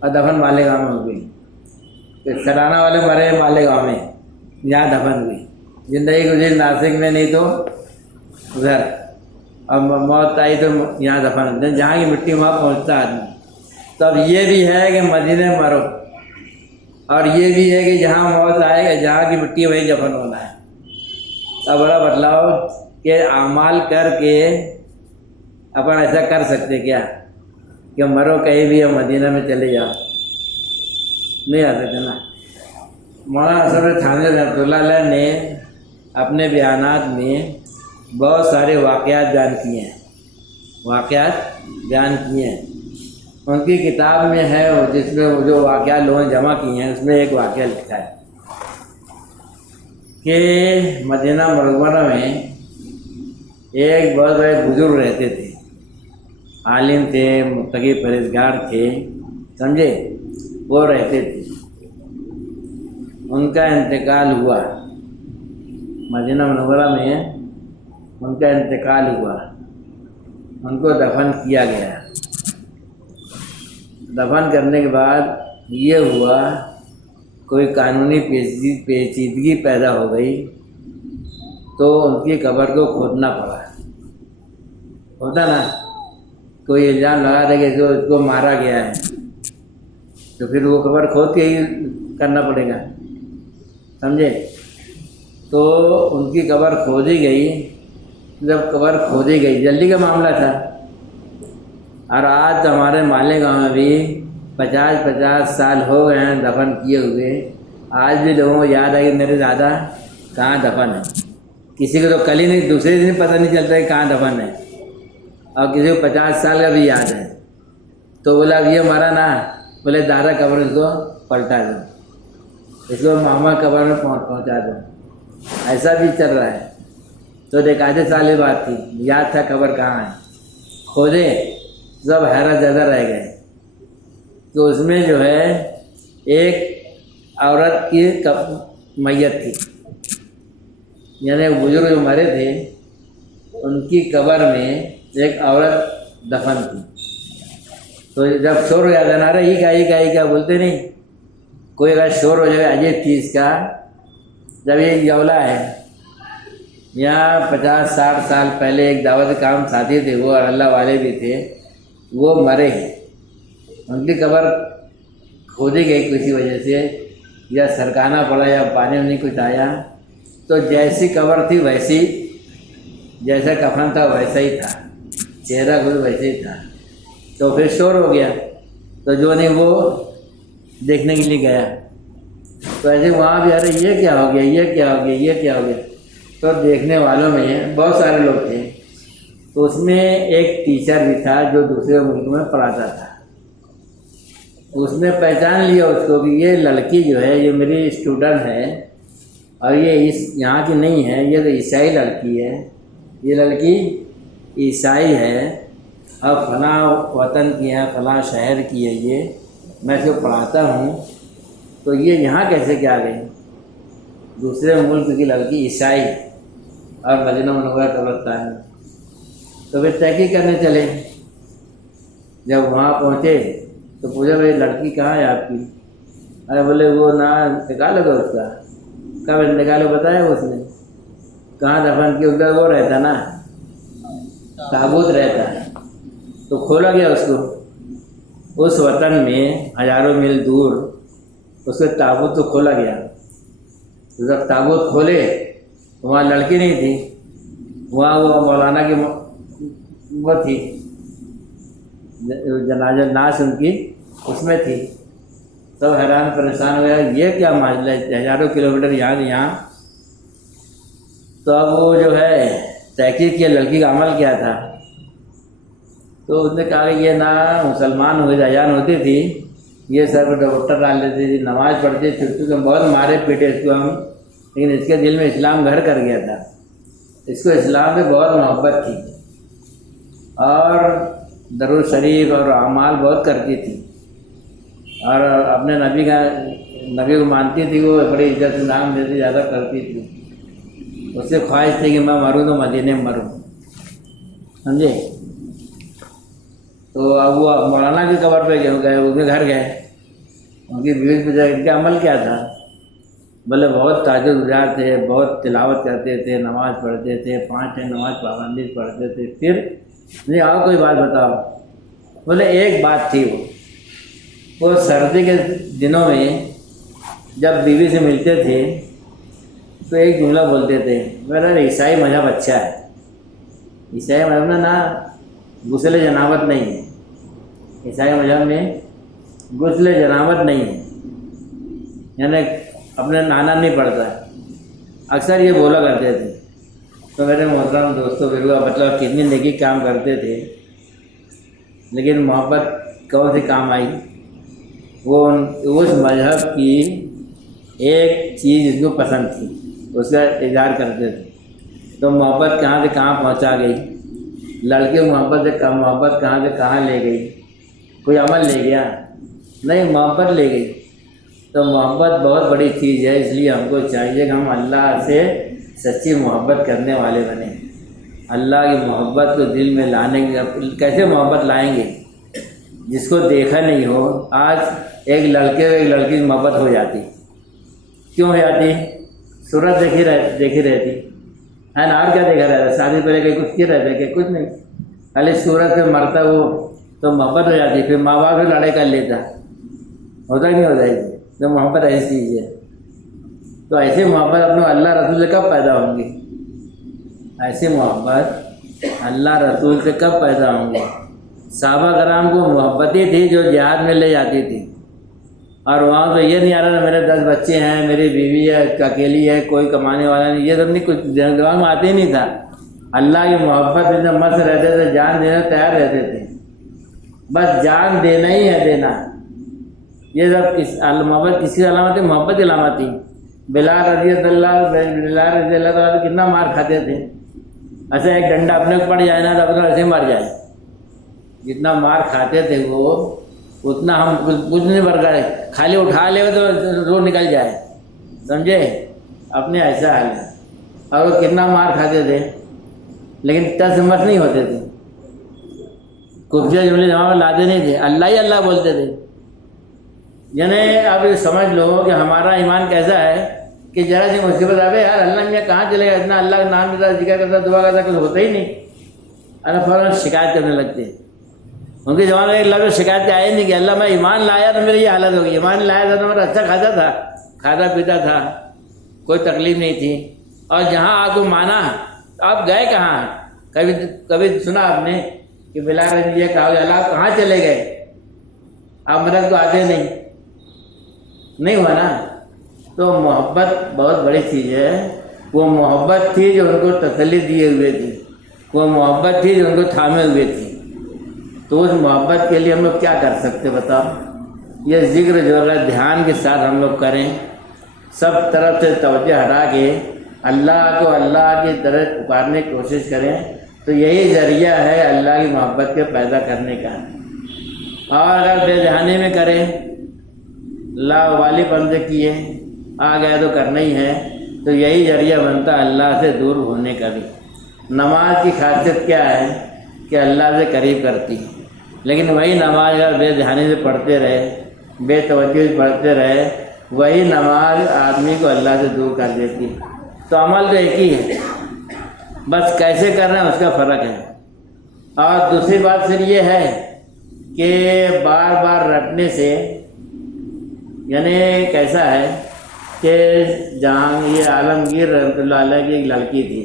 اور دفن مالیگاؤں میں ہو گئی. تو سرانہ والے مرے مالیگاؤں میں، یہاں دفن ہوئی. زندگی گزری ناسک میں نہیں تو ادھر، اور موت آئی تو یہاں دفن. جہاں کی مٹی وہاں پہنچتا آدمی. تو اب یہ بھی ہے کہ مدینے میں مرو، اور یہ بھی ہے کہ جہاں موت آئے گا، جہاں کی مٹی وہیں دفن ہونا ہے. اب بڑا بتلاؤ کہ اعمال کر کے اپن ایسا کر سکتے کیا کہ مرو کہیں بھی اور مدینہ میں چلے جاؤ؟ نہیں آ سکتے نا. مولانا اسد تھانوی رحمۃ اللہ علیہ نے اپنے بیانات میں بہت سارے واقعات بیان کیے ہیں. ان کی کتاب میں ہے، جس میں وہ جو واقعات لوگوں نے جمع کیے ہیں، اس میں ایک واقعہ لکھا ہے کہ مدینہ منورہ میں ایک بہت بڑے بزرگ رہتے تھے، عالم تھے، متقی پرہیزگار تھے، سمجھے، وہ رہتے تھے. ان کا انتقال ہوا، مدینہ منورہ میں ان کا انتقال ہوا. ان کو دفن کیا گیا. دفن کرنے کے بعد یہ ہوا، کوئی قانونی پیچیدگی پیدا ہو گئی تو ان کی قبر کو کھودنا پڑا. ہوتا نا، کوئی الزام لگا دے کہ اس کو مارا گیا ہے، تو پھر وہ قبر کھود کے ہی کرنا پڑے گا، سمجھے. تو ان کی قبر کھودی گئی. جب قبر کھودی گئی، جلدی کا معاملہ تھا. اور آج ہمارے مالیگاؤں میں بھی 50 سال ہو گئے ہیں دفن کیے ہوئے. آج بھی لوگوں کو یاد ہے کہ میرے دادا کہاں دفن ہے. کسی کو تو کل ہی نہیں، دوسرے دن پتہ نہیں چلتا کہ کہاں دفن ہے. اور کسی کو 50 سال کا بھی یاد ہے. تو بولا اب یہ مارا نا، بولے دادا قبر اس کو پلٹا دو، اس کو ماما قبر میں پہنچا دو. ایسا بھی چل رہا ہے. تو ایک آدھے سال کی بات تھی، یاد تھا قبر کہاں ہے. کھودے سب حیرت زدہ رہ گئے. تو اس میں جو ہے ایک عورت کی میت تھی، یعنی بزرگ جو مرے تھے ان کی قبر میں ایک عورت دفن تھی. تو جب شور ہو جاتا نا، رہی کیا بولتے نہیں، کوئی اگر شور ہو جائے عجیب چیز کا. جب یہ جولا ہے، یہاں 50-60 سال پہلے ایک دعوت کام ساتھی تھے، وہ اللہ والے بھی تھے، وہ مرے ہیں. ان کی قبر کھودی گئی کسی وجہ سے، یا سرکانا پڑا یا پانی میں کچھ آیا. تو جیسی قبر تھی ویسی، جیسا کفن تھا ویسا ہی تھا، چہرہ کوئی ویسے ہی تھا. تو پھر شور ہو گیا. تو جو نہیں وہ دیکھنے کے لیے گیا. تو ایسے وہاں بھی ارے یہ کیا ہو گیا. تو دیکھنے والوں میں بہت سارے لوگ تھے. تو اس میں ایک ٹیچر بھی تھا جو دوسرے ملک میں پڑھاتا تھا. اس نے پہچان لیا اس کو کہ یہ لڑکی جو ہے یہ میری اسٹوڈنٹ ہے، اور یہ یہاں کی نہیں ہے، یہ تو عیسائی لڑکی ہے. یہ لڑکی عیسائی ہے اور فلاں وطن کی ہے، فلاں شہر کی ہے. یہ میں اس کو پڑھاتا ہوں. تو یہ یہاں کیسے کیا گئی؟ دوسرے ملک کی لڑکی عیسائی اور مدینہ منورہ قبرستان ہے. تو پھر تحقیق کرنے چلے. جب وہاں پہنچے تو پوچھا بھائی لڑکی کہاں ہے آپ کی؟ ارے بولے وہ نا انتقال ہوگا اس کا. کب انتقال ہو بتایا اس نے کہاں دفن کیا. ادھر وہ رہتا نا، تابوت رہتا ہے. تو کھولا گیا اس کو، اس وطن میں ہزاروں میل دور اس کے تابوت تو کھولا گیا. تو جب تابوت کھولے تو وہاں لڑکی نہیں تھی، وہاں وہ مولانا کی وہ تھی، جنازہ ناش ان کی اس میں تھی. سب حیران پریشان ہو گیا، یہ کیا معاملہ ہے، ہزاروں کلومیٹر یہاں. تو اب وہ جو ہے تحقیق کیا لڑکی کا عمل کیا تھا. تو اس نے کہا کہ یہ نہ مسلمان ہوئی اجان ہوتی تھی، یہ سر پر ڈاکٹر ڈال دیتی تھی، نماز پڑھتی تھی. تو بہت مارے پیٹے اس کو ہم، لیکن اس کے دل میں اسلام گھر کر گیا تھا. اس کو اسلام سے بہت محبت تھی اور درود شریف اور اعمال بہت کرتی تھی، اور اپنے نبی کو مانتی تھی. وہ بڑی عزت نام دیتی، زیادہ کرتی تھی. اس سے خواہش تھی کہ میں مروں تو مدینے میں مروں، سمجھے. تو اب وہ مولانا کی قبر پہ گئے، اس کے گھر گئے. ان کی بیوی پوچھا ان کا عمل کیا تھا؟ بولے بہت تہجد گزار تھے، بہت تلاوت کرتے تھے، نماز پڑھتے تھے، 5 ٹائم نماز پابندی پڑھتے تھے۔ پھر نہیں اور کوئی بات بتاؤ؟ بولے ایک بات تھی، وہ سردی کے دنوں میں جب بیوی سے ملتے تھے تو ایک جملہ بولتے تھے، میرا عیسائی مذہب اچھا ہے، عیسائی مذہب میں نا غسل جنابت نہیں ہے، عیسائی مذہب میں غسل جنابت نہیں ہے، یعنی اپنے نانا نہیں پڑتا، اکثر یہ بولا کرتے تھے۔ تو میرے محترم دوستوں بزرگوں، مطلب کتنی نیکی کام کرتے تھے، لیکن محبت کون سی کام آئی؟ وہ اس مذہب کی ایک چیز جس کو پسند تھی اس کا اظہار کرتے تھے، تو محبت کہاں سے کہاں پہنچا گئی، لڑکے محبت سے محبت کہاں سے کہاں لے گئی؟ کوئی عمل لے گیا؟ نہیں، محبت لے گئی۔ تو محبت بہت بڑی چیز ہے، اس لیے ہم کو چاہیے کہ ہم اللہ سے سچی محبت کرنے والے بنیں۔ اللہ کی محبت کو دل میں لانے کے کیسے محبت لائیں گے؟ جس کو دیکھا نہیں ہو، آج ایک لڑکے اور ایک لڑکی کی محبت ہو جاتی، کیوں ہو جاتی؟ صورت دیکھی رہتی ہے نا، اور کیا دیکھا رہتا؟ شادی پہلے کہیں کچھ کیا رہتا ہے کہ کچھ نہیں، خالی صورت سے مرتا وہ تو محبت ہو جاتی، پھر ماں باپ سے لڑائی کر لیتا، ہوتا ہی نہیں ہوتا ہے۔ تو محبت ایسی چیز ہے، تو ایسی محبت اپنے اللہ رسول سے کب پیدا ہوں گی؟ ایسی محبت اللہ رسول سے کب پیدا ہوں گی؟ صحابہ کرام کو محبت ہی تھی جو جہاد میں لے جاتی تھی، اور وہاں تو یہ نہیں آ رہا تھا میرے 10 بچے ہیں، میری بیوی ہے، اکیلی ہے، کوئی کمانے والا نہیں، یہ سب نہیں، کچھ دماغ میں آتے ہی نہیں تھا۔ اللہ کی محبت میں جب مست رہتے تھے، جان دینا تیار رہتے تھے، بس جان دینا ہی ہے دینا۔ یہ سب محبت کس کی علامت ہے؟ محبت کی علامت تھی۔ بلال رضی اللہ تعالیٰ کتنا مار کھاتے تھے، ایسے ایک ڈنڈا اپنے کو پڑ جائے نا تو اپنا ایسے مار جائے، جتنا مار کھاتے تھے وہ اتنا ہم کچھ نہیں برقرار ہے، خالی اٹھا لے تو روح نکل جائے، سمجھے؟ اپنے ایسا حال ہے، اور وہ کتنا مار کھاتے تھے لیکن ٹس مس نہیں ہوتے تھے، کفیہ جملے دماغ میں لاتے نہیں تھے، اللہ ہی اللہ بولتے تھے۔ یعنی اب سمجھ لو کہ ہمارا ایمان کیسا ہے کہ ذرا سی مصیبت آئے یار اللہ میاں کہاں چلے گا، اتنا اللہ کا نام لیتا، ذکر کرتا، دعا کرتا، کچھ ہوتا ہی نہیں، ارے فوراً شکایت کرنے لگتے۔ ان کے زمانے میں ایک لفظ شکایت آئے نہیں کہ اللہ میں ایمان لایا تو میری یہ حالت ہوگی، ایمان لایا تھا تو میرا اچھا کھاتا تھا، کھاتا پیتا تھا، کوئی تکلیف نہیں تھی، اور جہاں آپ کو مانا آپ گئے کہاں؟ کبھی سنا آپ نے کہ بلال نے یہ کہا کہ اللہ آپ کہاں چلے گئے، آپ مدد تو آتے نہیں ہوا نا۔ تو محبت بہت بڑی چیز ہے، وہ محبت تھی جو ان کو تسلی دیے ہوئے تھی، وہ محبت تھی جو ان کو تھامے ہوئے تھی۔ تو اس محبت کے لیے ہم لوگ کیا کر سکتے بتاؤ؟ یہ ذکر جو ہے دھیان کے ساتھ ہم لوگ کریں، سب طرف سے توجہ ہٹا کے اللہ کو اللہ کی طرف پکارنے کی کوشش کریں، تو یہی ذریعہ ہے اللہ کی محبت کے پیدا کرنے کا۔ اور اگر بے دھیانی میں کریں، اللہ والی بندے کیے آ گئے تو کرنا ہی ہے، تو یہی ذریعہ بنتا اللہ سے دور ہونے کا بھی۔ نماز کی خاصیت کیا ہے کہ اللہ سے قریب کرتی، لیکن وہی نماز اگر بے دھیانی سے پڑھتے رہے، بے توجہ سے پڑھتے رہے، وہی نماز آدمی کو اللہ سے دور کر دیتی۔ تو عمل تو ایک ہی ہے، بس کیسے کر رہے ہیں اس کا فرق ہے۔ اور دوسری بات پھر یہ ہے کہ بار بار رٹنے سے، یعنی کیسا ہے کہ جہاں یہ عالمگیر رحمۃ اللہ علیہ کی ایک لڑکی تھی،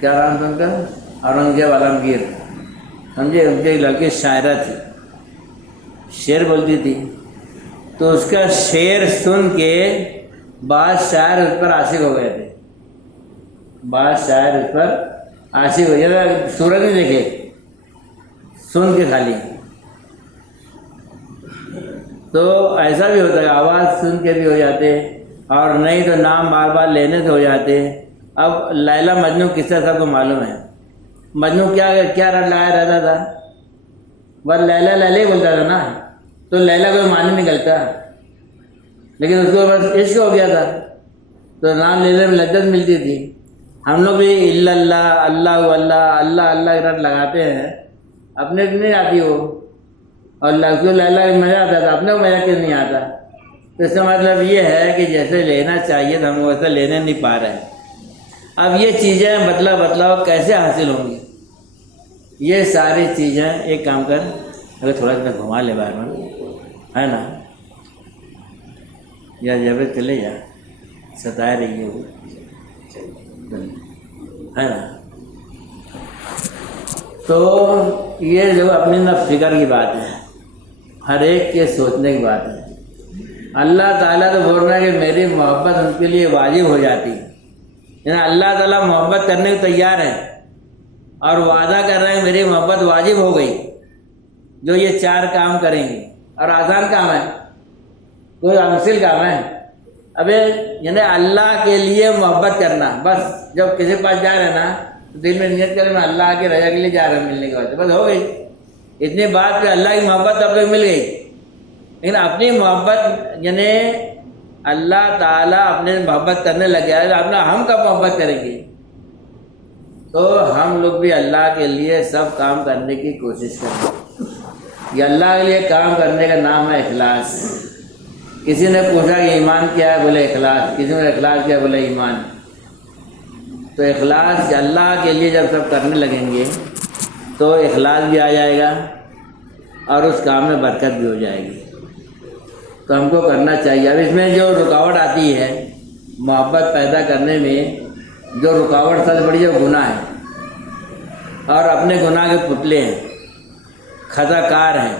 کیا نام تھا ان کا؟ اورنگزیب عالمگیر، سمجھے؟ ان کی ایک لڑکی شاعرہ تھی، شعر بولتی تھی، تو اس کا شعر سن کے بعض شاعر اس پر عاشق ہو گئے تھے، بعض شاعر اس پر عاشق ہو گئے، صورت نہیں دیکھے، سن کے خالی۔ تو ایسا بھی ہوتا ہے، آواز سن کے بھی ہو جاتے، اور نہیں تو نام بار بار لینے سے ہو جاتے۔ اب لیلا مجنون قصہ سب کو معلوم ہے، مجنون کیا لایا رہتا تھا، بس لیلا لیلا ہی بولتا تھا نا، تو لیلا کوئی معنی نکلتا، لیکن اس کو بس عشق ہو گیا تھا، تو نام لینے میں لذت ملتی تھی۔ ہم لوگ بھی اللہ اللہ اللہ اللہ اللہ رٹ لگاتے ہیں، اپنے نہیں آتی وہ، اور لفظ اللہ مزہ آتا تھا، اپنے کو مزہ کیوں نہیں آتا؟ تو اس کا مطلب یہ ہے کہ جیسے لینا چاہیے تو ہم ویسے لینے نہیں پا رہے ہیں۔ اب یہ چیزیں بتلاؤ کیسے حاصل ہوں گی؟ یہ ساری چیزیں، ایک کام کر، اگر تھوڑا سا گھما لے باہر میں، ہے نا، یا جب چلے جا، ستائے رہی ہے وہ، ہے نا۔ تو یہ جو اپنی نفس فکر کی بات ہے، ہر ایک کے سوچنے کی بات ہے۔ اللہ تعالیٰ تو بول رہا ہے کہ میری محبت ان کے لیے واجب ہو جاتی ہے، یعنی اللہ تعالیٰ محبت کرنے کو تیار ہے اور وعدہ کر رہے ہیں میری محبت واجب ہو گئی جو یہ 4 کام کریں گے۔ اور آسان کام ہے، کوئی مشکل کام ہے؟ ابے یعنی اللہ کے لیے محبت کرنا، بس جب کسی پاس جا رہے نا تو دل میں نیت کرے میں اللہ کی رضا کے لیے جا رہا ہوں، ملنے کے بعد بس ہو گئی اتنی بات کہ اللہ کی محبت اب تک مل گئی۔ لیکن اپنی محبت یعنی اللہ تعالیٰ اپنے محبت کرنے لگ گیا ہے، اپنا ہم کب محبت کریں گے؟ تو ہم لوگ بھی اللہ کے لیے سب کام کرنے کی کوشش کریں۔ یہ اللہ کے لیے کام کرنے کا نام ہے اخلاص۔ کسی نے پوچھا کہ ایمان کیا ہے؟ بولے اخلاص۔ کسی نے اخلاص کیا؟ بولے ایمان۔ تو اخلاص اللہ کے لیے جب سب کرنے لگیں گے تو اخلاص بھی آ جائے گا اور اس کام میں برکت بھی ہو جائے گی۔ تو ہم کو کرنا چاہیے۔ اب اس میں جو رکاوٹ آتی ہے محبت پیدا کرنے میں، جو رکاوٹ سب سے بڑی جو گناہ ہے اور اپنے گناہ کے پتلے ہیں، خطا کار ہیں۔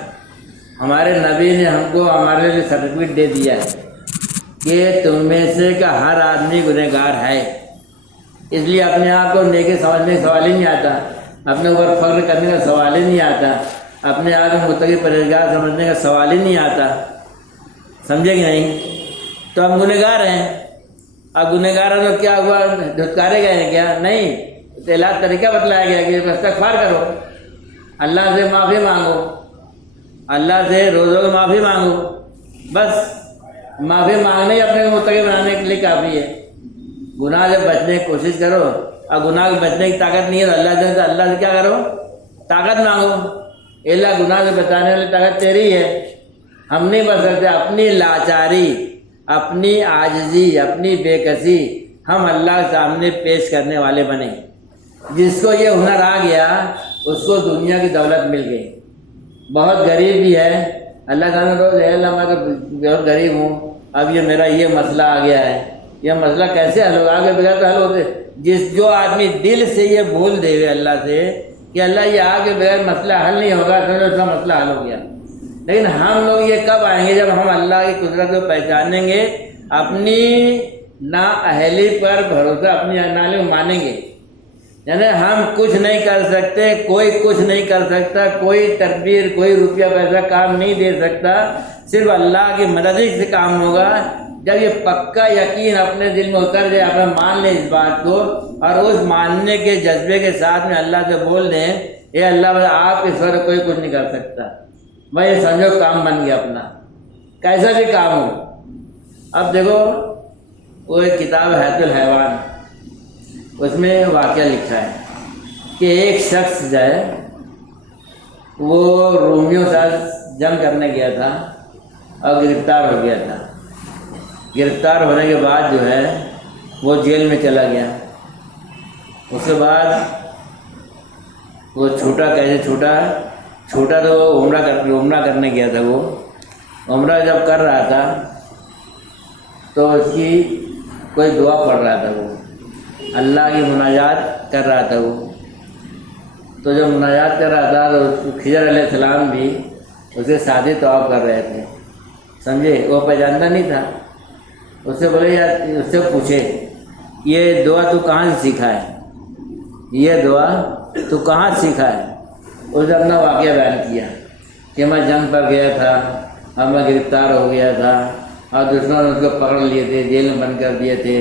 ہمارے نبی نے ہم کو ہمارے لیے سرٹیفکیٹ دے دیا ہے کہ تم میں سے کا ہر آدمی گنہگار ہے، اس لیے اپنے آپ کو نیکی سمجھنے کا سوال ہی نہیں آتا، اپنے اوپر فخر کرنے کا سوال ہی نہیں آتا، اپنے آپ کو متقی پرہیزگار سمجھنے کا سوال ہی نہیں آتا، سمجھے کہ نہیں؟ تو ہم گنہگار ہیں۔ اب گنہگار تو کیا ہوا؟ دھتکارے گئے ہیں کیا؟ نہیں، تو علاج طریقہ بتلایا گیا کہ استغفار کرو، اللہ سے معافی مانگو، اللہ سے روزوں کی معافی مانگو، بس معافی مانگنے ہی اپنے کو متقی بنانے کے لیے کافی ہے۔ گناہ سے بچنے کی کوشش کرو، اور گناہ سے بچنے کی طاقت نہیں ہے تو اللہ سے کیا کرو؟ طاقت مانگو۔ اللہ گناہ سے بچانے والی طاقت تیری ہے، ہم نہیں بچ سکتے۔ اپنی لاچاری، اپنی عاجزی، اپنی بے کسی ہم اللہ کے سامنے پیش کرنے والے بنے۔ جس کو یہ ہنر آ گیا اس کو دنیا کی دولت مل گئی۔ بہت غریب بھی ہے، اللہ تعالیٰ روز ہے اللہ میں تو بہت غریب ہوں، اب یہ میرا یہ مسئلہ آ گیا ہے، یہ مسئلہ کیسے حل ہوگا؟ آگے بغیر تو حل ہوتے۔ جو آدمی دل سے یہ بھول دے ہوئے اللہ سے کہ اللہ یہ آگے بغیر مسئلہ حل نہیں ہوگا، تو اس کا مسئلہ حل ہو گیا۔ لیکن ہم لوگ یہ کب آئیں گے؟ جب ہم اللہ کی قدرت کو پہچانیں گے، اپنی نااہلی پر بھروسہ، اپنی نااہلی کو مانیں گے۔ یعنی ہم کچھ نہیں کر سکتے، کوئی کچھ نہیں کر سکتا، کوئی تدبیر، کوئی روپیہ پیسہ کام نہیں دے سکتا، صرف اللہ کی مدد سے کام ہوگا۔ جب یہ پکا یقین اپنے دل میں اتر جائے، اپنا مان لیں اس بات کو، اور اس ماننے کے جذبے کے ساتھ میں اللہ سے بول دیں اے اللہ آپ کے سوا کوئی کچھ نہیں کر سکتا، میں یہ سمجھو کام بن گیا اپنا، کیسا بھی کام ہو۔ اب دیکھو وہ ایک کتاب ہے حیات الحیوان، اس میں واقعہ لکھا ہے کہ ایک شخص جو ہے وہ رومیوں سے جنگ کرنے گیا تھا اور گرفتار ہو گیا تھا۔ گرفتار ہونے کے بعد جو ہے وہ جیل میں چلا گیا۔ اس کے بعد وہ چھوٹا کیسے چھوٹا تو عمرہ کرنے گیا تھا۔ وہ عمرہ جب کر رہا تھا تو اس کی کوئی دعا پڑھ رہا تھا، وہ اللہ کی مناجات کر رہا تھا۔ وہ تو جب مناجات کر رہا تھا تو خضر علیہ السلام بھی اس کے ساتھ ہی طواف کر رہے تھے، سمجھے؟ وہ پہچانتا نہیں تھا۔ اس سے بولے یار، اس سے پوچھے یہ دعا تو کہاں سے سیکھا ہے؟ یہ دعا تو کہاں سے سیکھا ہے؟ اس نے اپنا واقعہ بیان کیا کہ میں جنگ پر گیا تھا اور میں گرفتار ہو گیا تھا اور دشمنوں نے اس کو پکڑ لیے تھے، جیل میں بند کر دیے تھے،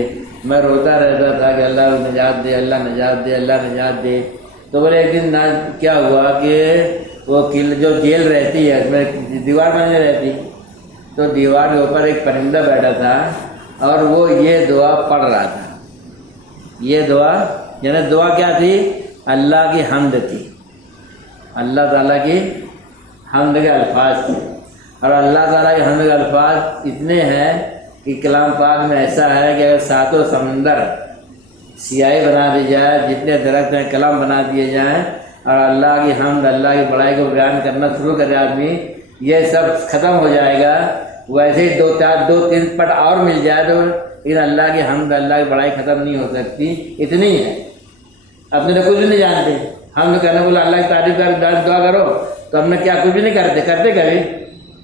میں روتا رہتا تھا کہ اللہ نجات دے، اللہ نجات دے، اللہ نجات دے۔ تو بولے ایک دن کیا ہوا کہ وہ جو جیل رہتی ہے اس میں دیوار بنی رہتی، تو دیوار کے اوپر ایک پرندہ بیٹھا تھا اور وہ یہ دعا پڑھ رہا تھا۔ یہ دعا یعنی دعا کیا تھی؟ اللہ کی حمد تھی، اللہ تعالیٰ کی حمد کے الفاظ تھے، اور اللہ تعالیٰ کے حمد کے الفاظ اتنے ہیں کہ کلام پاک میں ایسا ہے کہ اگر ساتوں سمندر سیاہی بنا دی جائے، جتنے درخت ہیں کلام بنا دیے جائیں، اور اللہ کی حمد اللہ کی بڑائی کو بیان کرنا شروع کرے آدمی، یہ سب ختم ہو جائے گا۔ ویسے ہی دو تین پٹ اور مل جائے تو، لیکن اللہ کی حمد اللہ کی بڑائی ختم نہیں ہو سکتی، اتنی ہے۔ اپنے تو کچھ بھی نہیں جانتے، ہم تو کہنا بولا اللہ کی تعریف کر دعا کرو، تو ہم نے کیا کچھ بھی نہیں کرتے کبھی،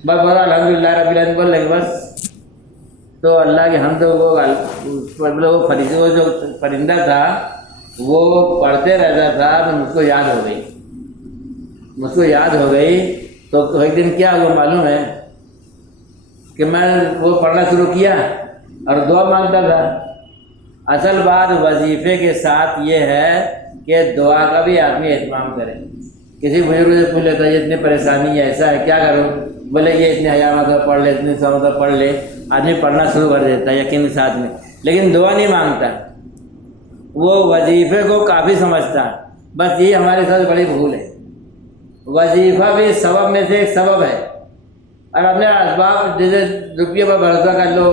بس بولا الحمدللہ رب العالمین بول لیں بس۔ تو اللہ کی حمد وہ جو پرندہ تھا وہ پڑھتے رہتا تھا تو مجھ کو یاد ہو گئی تو ایک دن کیا ہوا معلوم ہے کہ میں وہ پڑھنا شروع کیا اور دعا مانگتا تھا۔ اصل بات وظیفے کے ساتھ یہ ہے کہ دعا کا بھی آدمی اہتمام کرے۔ کسی بزرگ سے پوچھ لیتا ہے یہ اتنی پریشانی ہے، ایسا ہے کیا کروں، بولے یہ اتنے حیامت پڑھ لے، اتنی سمت پڑھ لے، آدمی پڑھنا شروع کر دیتا ہے یقین کے ساتھ میں، لیکن دعا نہیں مانگتا، وہ وظیفے کو کافی سمجھتا۔ بس یہ ہمارے ساتھ بڑی بھول ہے۔ وظیفہ بھی سبب میں سے ایک سبب ہے، اور اپنے اسباب جیسے روپیے پر بھروسہ کر لو،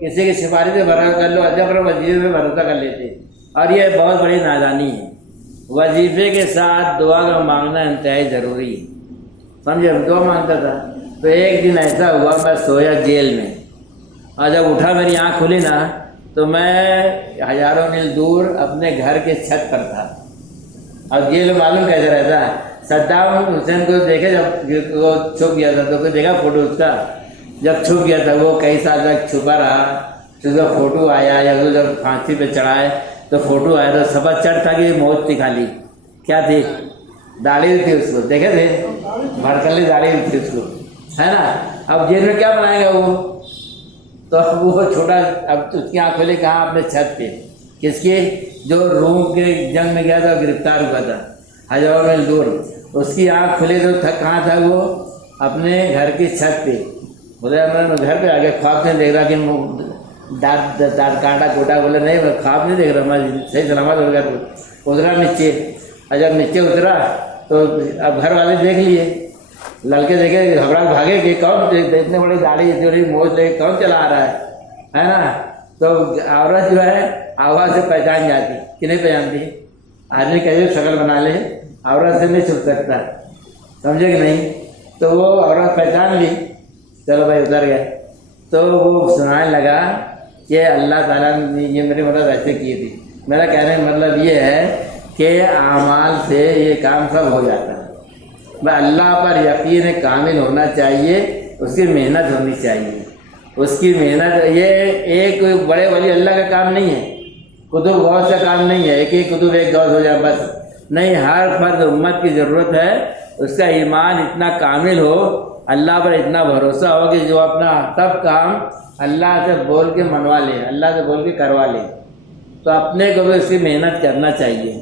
کسی کی سفارش پہ بھروسہ کر لو، اچھا پر وظیفے پہ بھروسہ کر لیتے، اور یہ بہت بڑی نادانی ہے۔ وظیفے کے ساتھ دعا کا مانگنا انتہائی ضروری ہے، سمجھے۔ دعا مانگتا تھا تو ایک دن ایسا ہوا میں سویا جیل میں، اور جب اٹھا میری آنکھ کھلی نا تو میں ہزاروں میل دور اپنے گھر کے چھت پر تھا۔ اب جیل معلوم کیسے رہتا ہے، صدام حسین کو دیکھے جب وہ چھپ گیا تھا تو کوئی دیکھا فوٹو اس کا، جب چھپ گیا تھا وہ کئی سال تک چھپا رہا، تو اس کا فوٹو آیا، یا وہ جب پھانسی پہ چڑھائے تو فوٹو آیا تو سب چڑھ تھا کہ موت تھی، خالی کیا تھی، داڑھی تھی اس کو، دیکھے تھے بھڑکلی داڑھی تھی اس کو، ہے نا۔ اب جیل میں کیا بنائے گا وہ، تو وہ چھوٹا، اب اس کی آنکھ کھلی کہاں، اپنے چھت پہ، کس کی، جو روم کے جنگ میں گیا تھا گرفتار ہوا تھا ہزاروں میل دور، اس کی آنکھ کھلی تو کہاں تھا وہ، اپنے گھر کی چھت پہ۔ بولے میں گھر پہ آ گیا، خواب نہیں دیکھ رہا کہ دانت کانٹا کوٹا، بولے نہیں میں خواب نہیں دیکھ رہا، میں صحیح سلامت ہو گیا۔ اترا نیچے، اور جب نیچے اترا تو اب گھر والے دیکھ لیے، لڑکے دیکھے گھبراہٹ بھاگے کہ کون اتنے بڑی گاڑی چوری موج لے کے کون چلا رہا ہے نا۔ تو عورت جو ہے آواز سے پہچان جاتی کہ نہیں پہچانتی، آدمی کیسے شکل بنا لے عورت سے نہیں چھپ سکتا، سمجھے کہ نہیں۔ تو وہ عورت پہچان لی، چلو بھائی اتر گئے۔ تو وہ سنانے لگا کہ اللہ تعالیٰ نے یہ میری مدد ایسے کی تھی۔ میرا کہنے کا مطلب یہ ہے کہ اعمال سے یہ کام سب ہو جاتا ہے، بس اللہ پر یقین کامل ہونا چاہیے، اس کی محنت ہونی چاہیے، اس کی محنت۔ یہ ایک بڑے ولی اللہ کا کام نہیں ہے، کتب غوث کا کام نہیں ہے، ایک ہی کتب ایک غوث ہو جائے بس نہیں، ہر فرد امت کی ضرورت ہے اس کا ایمان اتنا کامل ہو، اللہ پر اتنا بھروسہ ہو کہ جو اپنا سب کام اللہ سے بول کے منوا لے، اللہ سے بول کے کروا لے۔ تو اپنے کو بھی اس کی محنت کرنا چاہیے۔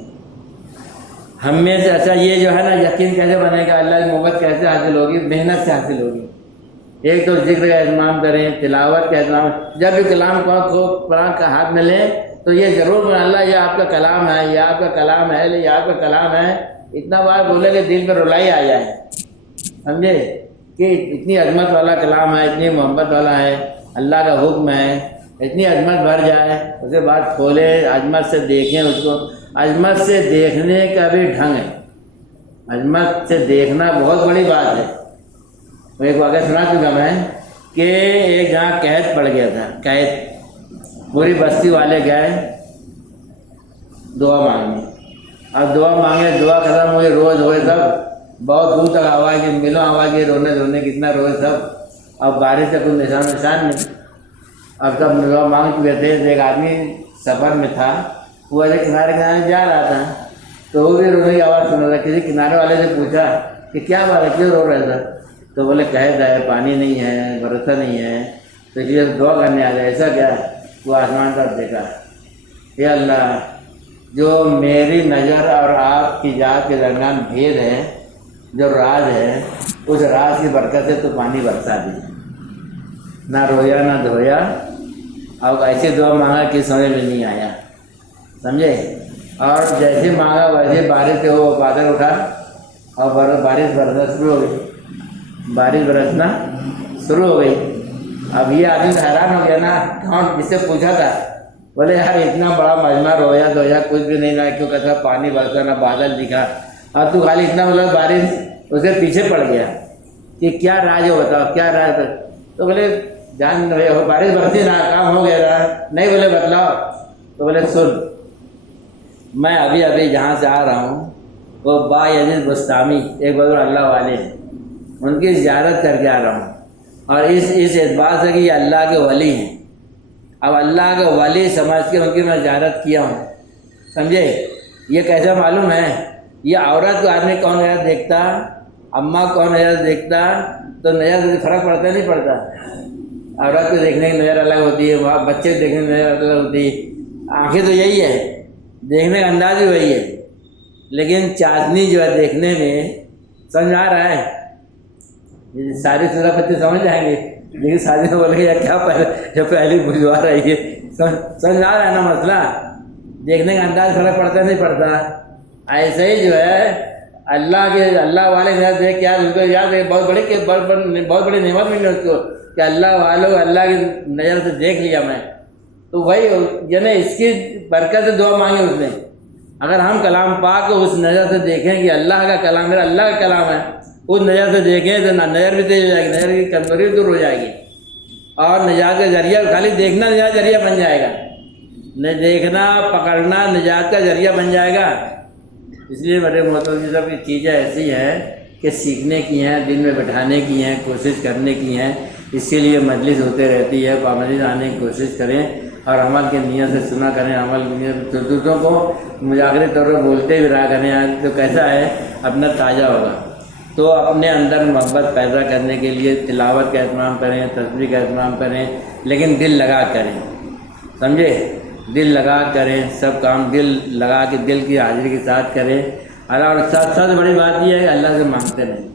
ہم میں سے اچھا یہ جو ہے نا، یقین کیسے بنے گا، اللہ کی محبت کیسے حاصل ہوگی، محنت سے حاصل ہوگی۔ ایک تو ذکر کا اہتمام کریں، تلاوت کا اہتمام، جب بھی کلام کو قرآن کا ہاتھ میں لیں تو یہ ضرور بولیں اللہ یہ آپ کا کلام ہے، یہ آپ کا کلام ہے، یہ آپ کا کلام ہے، اتنا بار بولے کہ دل پہ رلائی آ جائے، سمجھے کہ اتنی عظمت والا کلام ہے، اتنی محبت والا ہے، اللہ کا حکم ہے، اتنی عظمت بھر جائے، اس کے بعد کھولے، عظمت سے دیکھیں اس کو۔ عظمت سے دیکھنے کا بھی ڈھنگ ہے، عظمت سے دیکھنا بہت بڑی بات ہے۔ ایک واقعہ سنا چکا میں کہ ایک جہاں قحط پڑ گیا تھا، قحط، پوری بستی والے گئے دعا مانگنے، اب دعا مانگے، دعا ختم ہوئی، روئے سب، بہت دور تک آواز کی، ملوں آواز کی، رونے کتنا روئے سب۔ اب بارش کا کوئی نشان نہیں، اب سب دعا مانگ چکے تھے۔ ایک آدمی سفر میں تھا، وہ ایسے کنارے جا رہا تھا تو وہ بھی رونے کی آواز سن رہا تھا۔ کسی کنارے والے سے پوچھا کہ کیا بات ہے، کیوں رو رہا تھا؟ تو بولے قحط ہے، پانی نہیں ہے، بھروسہ نہیں ہے، تو اس لیے دعا کرنے آ جائے۔ ایسا کیا؟ وہ آسمان طرف دیکھا، اے اللہ جو میری نظر اور آپ کی ذات کے درمیان بھید ہے، جو راز ہے، اس راز کی برکت سے تو پانی برسا دی، نہ رویا نہ دھویا۔ اب ایسی دعا مانگا کہ سمجھ میں نہیں آیا، سمجھے؟ اور جیسے مانگا ویسے بارش سے وہ بادل اٹھا اور بارش برسنا شروع ہو گئی۔ بارش برسنا شروع ہو گئی. اب یہ آدمی حیران ہو گیا نا, کون جس سے پوچھا تھا, بولے یار اتنا بڑا مجمع رویا دھویا کچھ بھی نہیں رہا, کیوں کہتا پانی برسا نہ بادل دکھا, اور تو خالی اتنا بولا بارش اسے پیچھے پڑ گیا کہ کیا راج ہو بتاؤ کیا راج. تو بولے جان بارش برسی نہ کام ہو گیا نہیں, بولے بتلاؤ. تو بولے سن, میں ابھی جہاں سے آ رہا ہوں وہ با یزید بستامی ایک بزرگ اللہ والے ہیں, ان کی زیارت کر کے آ رہا ہوں, اور اس اعتبار سے کہ یہ اللہ کے ولی ہیں. اب اللہ کے ولی سمجھ کے ان کی میں زیارت کیا ہوں, سمجھے. یہ کیسا معلوم ہے, یہ عورت کو آدمی کون نظر دیکھتا, اماں کون نظر دیکھتا, تو نظر سے فرق پڑتا نہیں پڑتا. عورت کو دیکھنے کی نظر الگ ہوتی ہے, وہاں بچے کو دیکھنے کی نظر الگ ہوتی ہے. آنکھیں تو یہی ہے, دیکھنے کا انداز بھی وہی ہے, لیکن چاشنی جو ہے دیکھنے میں سمجھ آ رہا ہے. ساری صورت بچے سمجھ جائیں گے, لیکن شادی میں بولے گا کیا پہلی بجوا رہی ہے, سمجھ آ رہا ہے نا مسئلہ. دیکھنے کا انداز فرق پڑتا نہیں پڑتا. ایسے ہی جو ہے اللہ والے نظر دیکھ کے ان کو یاد ہے بہت بڑی نعمت ملی اس کو کہ اللہ والوں اللہ کی نظر سے دیکھ لیا میں. تو وہی یعنی اس کی برکت سے دعا مانگی اس نے. اگر ہم کلام پاک کو اس نظر سے دیکھیں کہ اللہ کا کلام میرا اللہ کا کلام ہے, اس نظر سے دیکھیں تو نظر بھی تیز ہو جائے گی, نظر کی کمزوری بھی دور ہو جائے گی, اور نجات کا ذریعہ خالی دیکھنا نجات ذریعہ بن جائے گا. دیکھنا پکڑنا نجات کا ذریعہ بن جائے گا. اس لیے میرے محترم سب کی چیزیں ایسی ہیں کہ سیکھنے کی ہیں, دل میں بٹھانے کی ہیں, کوشش کرنے کی ہیں. اسی لیے مجلس ہوتے رہتی ہے, پابندی آنے کی کوشش کریں اور عمل کی نیت سے سنا کریں. عمل کی نیت دوسروں کو مذاکرے طور پر بولتے بھی رہا کریں, تو کیسا ہے اپنا تازہ ہوگا. تو اپنے اندر محبت پیدا کرنے کے لیے تلاوت کا اہتمام کریں, تسبیح کا اہتمام کریں, لیکن دل لگا کریں, سمجھے. دل لگا کریں, سب کام دل لگا کے دل کی حاضری کے ساتھ کریں. اور سب سے بڑی بات یہ ہے کہ اللہ سے مانگتے رہیں.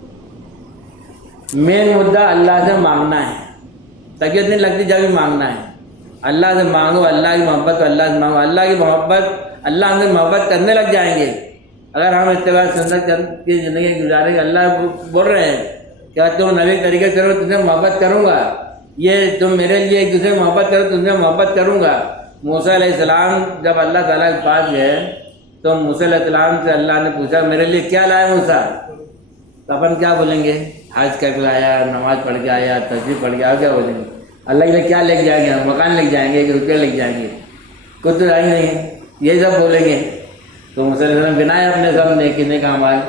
مین مدعا اللہ سے مانگنا ہے. طبیعت نہیں لگتی جب بھی مانگنا ہے. اللہ سے مانگو, اللہ کی محبت اللہ سے مانگو. اللہ کی محبت, اللہ ہم سے محبت کرنے لگ جائیں گے اگر ہم اتباع سنت کی زندگی گزاریں گے. اللہ بول رہے ہیں کہ تم نبی طریقے کرو تم سے محبت کروں گا, یہ تم میرے لیے ایک دوسرے سے محبت کرو تم سے محبت کروں گا. موسیٰ علیہ السلام جب اللہ تعالیٰ کے پاس گئے تو موسیٰ علیہ السلام سے اللہ نے پوچھا میرے لیے کیا لائے موسیٰ. تو اپن کیا بولیں گے, حج کر کے آیا, نماز پڑھ کے آیا, تسبیح پڑھ کے آیا, کیا بولیں گے. اللہ کے لیے کیا لے کے جائیں گے, مکان لے کے جائیں گے کہ روپیہ لے کے جائیں گے, کچھ تو جائیں گے نہیں, یہی سب بولیں گے. تو موسیٰ علیہ السلام بنائے اپنے سب نیکی کا عمل.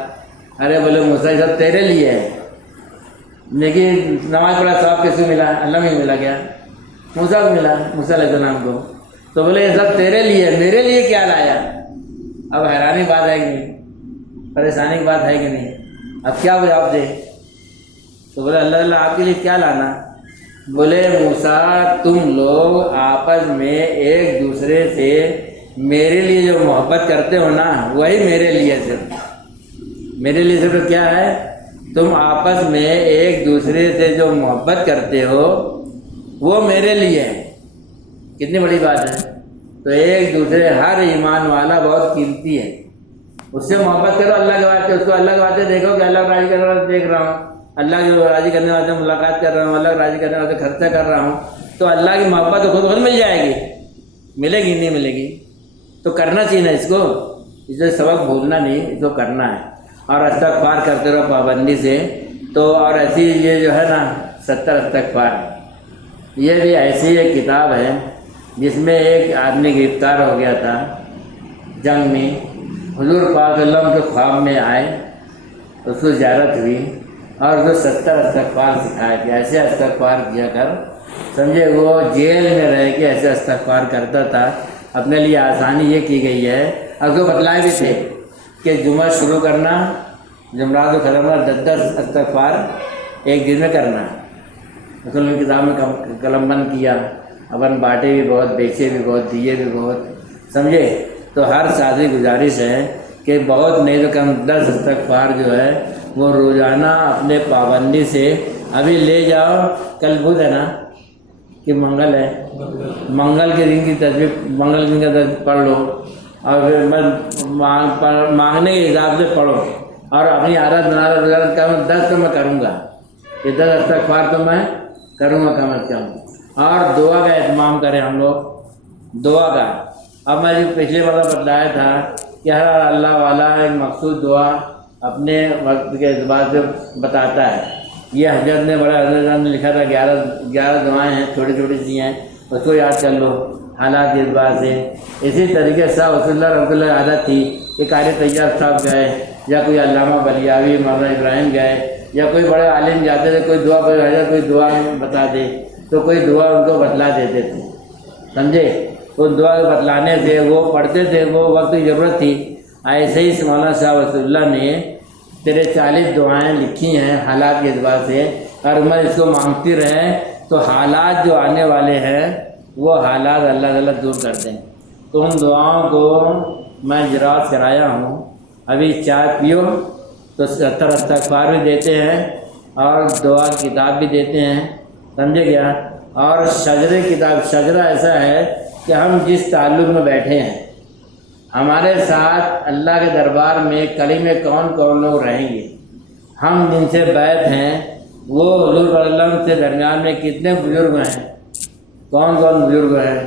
ارے بولے موسیٰ یہ سب تیرے لیے ہے, لیکن نماز پڑھا ثواب کس کو ملا, اللہ میں ملا گیا, موسیٰ کو ملا, موسیٰ علیہ السلام کو. تو بولے یہ سب تیرے لیے, میرے لیے کیا لایا. اب حیرانی بات ہے کہ نہیں, پریشانی کی بات ہے کہ نہیں, اب کیا جواب دے. تو بولے اللہ اللہ آپ کے لیے کیا لانا. بولے موسیٰ تم لوگ آپس میں ایک دوسرے سے میرے لیے جو محبت کرتے ہو نا وہی میرے لیے صرف, میرے لیے صرف کیا ہے, تم آپس میں ایک دوسرے سے جو محبت کرتے ہو وہ میرے لیے ہے. کتنی بڑی بات ہے. تو ایک دوسرے, ہر ایمان والا بہت قیمتی ہے, اس سے محبت کرو اللہ کے واسطے. اس کو اللہ کے واسطے دیکھو کہ اللہ راضی کرنے والے دیکھ رہا ہوں, اللہ کے راضی کرنے والے ملاقات کر رہا ہوں, اللہ راضی کرنے والے خرچہ کر رہا ہوں, تو اللہ کی محبت خود مل جائے گی. ملے گی نہیں ملے گی, تو کرنا چاہیے نا اس کو. اسے سبق بھولنا نہیں, اس کو کرنا ہے. اور استغفار کرتے رہو پابندی سے. تو اور ایسی یہ جو ہے نا 70 استغفار, یہ بھی ایسی ایک کتاب ہے جس میں ایک آدمی گرفتار ہو گیا تھا جنگ میں. حضور پاک صلی اللہ علیہ وسلم کے خواب میں آئے, اس کو زیارت ہوئی اور اس کو 70 استغفار سکھائے کہ ایسے استغفار کیا کر. سمجھے, وہ جیل میں رہ کے ایسے استغفار کرتا تھا. اپنے لیے آسانی یہ کی گئی ہے, اور اس کو بتلائے بھی تھے کہ جمعہ شروع کرنا, جمعرات کو ختم کرنا, 10 استغفار ایک دن میں کرنا. رسول اللہ کی کتاب میں قلم بند کیا, اپن بانٹے بھی بہت, بیچے بھی بہت, دیے بھی بہت, سمجھے. تو ہر ساتھی گزارش ہے کہ بہت نہیں تو کم 10 استغفار جو ہے وہ روزانہ اپنے پابندی سے ابھی لے جاؤ. کل بدھ ہے نا کہ منگل ہے, منگل کے دن کی تسبیح, منگل دن کا پڑھ لو, اور پھر مانگنے کے حساب سے پڑھو, اور اپنی عادت بنا لو 10 تو میں کروں گا. کہ 10 استغفار تو میں کروں گا کم از کم۔ اور دعا کا اہتمام کریں ہم لوگ، دعا کا۔ اب میں جو پچھلے مرہ بتلایا تھا کہ ہر اللہ والا ایک مخصوص دعا اپنے وقت کے اعتبار سے بتاتا ہے۔ یہ حضرت نے حضرت نے لکھا تھا 11 دعائیں ہیں، چھوٹی چھوٹی سی ہیں، اس کو یاد کر لو حالات کے اعتبار سے۔ اسی طریقے سے رسول اللہ رحمۃ اللہ عادت تھی کہ قاری طیب صاحب گئے یا کوئی علامہ بلیاوی، مولانا ابراہیم گئے یا کوئی بڑے عالم جاتے تھے، کوئی دعا کوئی دعا بتا دے تو کوئی دعا ان کو بتلا دیتے تھے، سمجھے؟ اس دعا کو بتلانے سے وہ پڑھتے تھے، وہ وقت کی ضرورت تھی۔ ایسے ہی مولانا صاحب رسول اللہ نے 40 دعائیں لکھی ہیں حالات کے اعتبار سے، اور میں اس کو مانگتی رہے تو حالات جو آنے والے ہیں وہ حالات اللہ تعالیٰ دور کر دیں۔ تو ان دعاؤں کو میں جراث کرایا ہوں۔ ابھی چائے پیو تو 70 استغفار بھی دیتے ہیں اور دعا کی کتاب بھی دیتے ہیں، سمجھے کیا؟ اور شجرے کتاب، شجرہ ایسا ہے کہ ہم جس تعلق میں بیٹھے ہیں، ہمارے ساتھ اللہ کے دربار میں کلمے کون کون لوگ رہیں گے، ہم جن سے بیعت ہیں وہ حضور صلی اللہ علیہ وسلم سے درمیان میں کتنے بزرگ ہیں، کون کون بزرگ ہیں،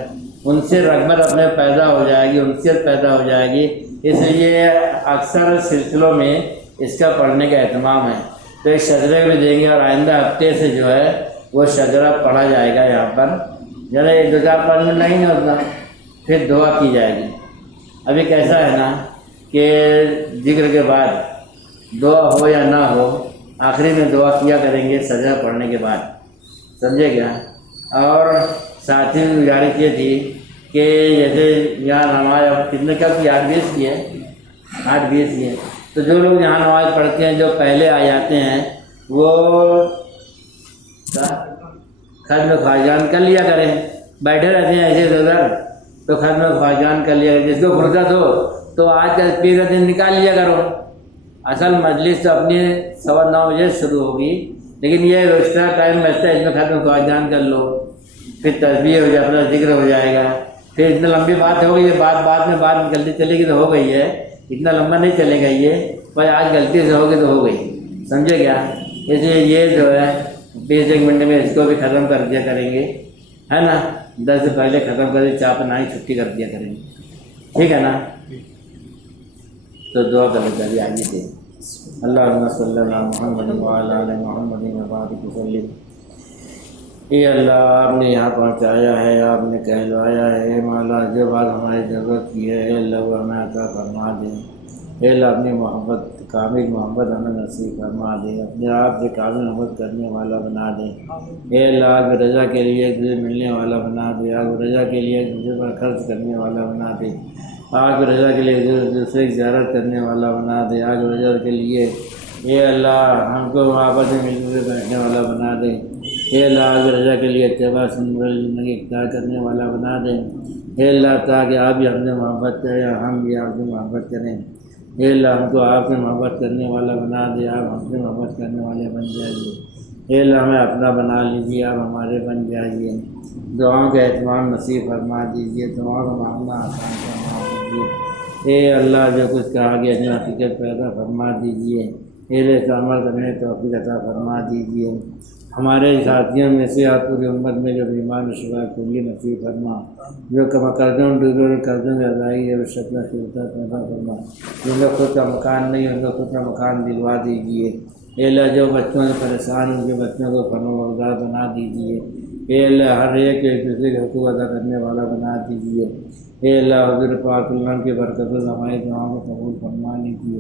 ان سے رغبت اپنے پیدا ہو جائے گی، انسیت پیدا ہو جائے گی۔ اس لیے اکثر سلسلوں میں اس کا پڑھنے کا اہتمام ہے۔ تو ایک شجرے بھی دیں گے اور آئندہ ہفتے سے جو ہے وہ شجرہ پڑھا جائے گا یہاں پر، ذرا 1-2-4 پڑھنے نہیں ہوتا، پھر دعا کی جائے گی۔ ابھی کیسا ہے نا کہ ذکر کے بعد دعا ہو یا نہ ہو، آخری میں دعا کیا کریں گے سجدہ پڑھنے کے بعد، سمجھے کیا؟ اور ساتھی میں گزارش یہ تھی کہ جیسے یہاں نماز اب کتنے کب 8:20 کی ہے، 8:20 کی ہے، تو جو لوگ یہاں نماز پڑھتے ہیں جو پہلے آ جاتے ہیں وہ ختم خواجان کر لیا کریں، بیٹھے رہتے ہیں ایسے ادھر تو ختم خواجان کر لیا، جس کو فرصت ہو تو آج کا پیر کا دن نکال لیا کرو۔ اصل مجلس تو اپنی 9:15 بجے شروع ہوگی، لیکن یہ ایکسٹرا ٹائم بچتا ہے، اس میں ختم خواجان کر لو، پھر تسبیح ہو جائے، اپنا ذکر ہو جائے گا۔ پھر اتنا لمبی بات ہو گئی ہے، بعد میں بات جلدی چلے گی تو ہو گئی ہے، اتنا لمبا نہیں چلے گا یہ، بھائی آج غلطی سے ہوگی تو ہو گئی، سمجھے کیا؟ اس لیے یہ جو ہے 20-1 منٹ میں اس کو بھی ختم کر دیا کریں گے، ہے نا؟ 10 سے پہلے ختم کر دیں، چاپ نہ چھٹی کر دیا کریں گے، ٹھیک ہے نا؟ تو دعا کر لیں چلیے آگے سے۔ اللہم صلی اللہ محمد وعلی آل محمد وبارک وسلم۔ اے اللہ، آپ نے یہاں پہنچایا ہے، آپ نے کہلوایا ہے، مولا جو بات ہماری ضرورت کی ہے اے اللہ وہ ہمیں عطا فرما دے۔ اے اللہ اپنی محبت، کامل محبت ہمیں نصیب فرما دے، اپنے آپ سے کامل محبت کرنے والا بنا دے۔ اے اللہ آگ رضا کے لیے ایک دوسرے ملنے والا بنا دے، آگ رضا کے لیے ایک دوسرے پر خرچ کرنے والا بنا دے، آگ رضا کے لیے ایک دوسرے کی زیارت کرنے والا بنا دے، آگ رضا کے لیے اے اللہ ہم کو آپس میں مل جل بیٹھنے والا بنا دے۔ اے اللہ آگ رضا کے لیے اتباع سنت زندگی اختیار کرنے والا بنا دے۔ اے اللہ تاکہ آپ بھی ہم سے محبت کریں، ہم بھی آپ سے محبت کریں۔ اے اللہ ہم کو آپ سے محبت کرنے والا بنا دے، آپ ہم سے محبت کرنے والے بن جائیے۔ اے اللہ ہمیں اپنا بنا لیجیے، آپ ہمارے بن جائیے۔ دعاؤں کا اہتمام نصیب فرما دیجیے، دعاؤں کا معاملہ آسان فرما دیجیے۔ اے اللہ جو کچھ کہا گیا ہے حقیقت پیدا فرما دیجیے، میرے سے عمل کرنے توفیق عطا فرما دیجیے۔ ہمارے ساتھیوں میں سے آپ پوری امت میں جو بیمار شفا کلی نصیب فرما، جو قرضوں ڈوبے قرضوں میں ادائیگی ہے شک میں صورت پیدا فرما، جن کو خود کا مکان نہیں ان کو خود کا مکان دلوا دیجیے۔ اے اللہ جو بچوں سے پریشان ان کے بچوں کو فرمانبردار بنا دیجیے۔ اے اللہ ہر ایک دوسرے کے حقوق ادا کرنے والا بنا دیجیے۔ اے اللہ حضور پاک اللہ کی برکت سے ہماری دعاؤں کو قبول فرما لیجیے۔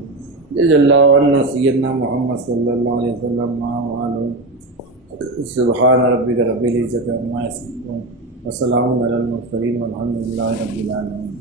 جزا اللہ عنہ سیدنا محمد صلی اللہ علیہ وسلم وعلیہ سبحان ربک رب العزت عما یصفون وسلام علی المرسلین والحمد للہ رب العالمین۔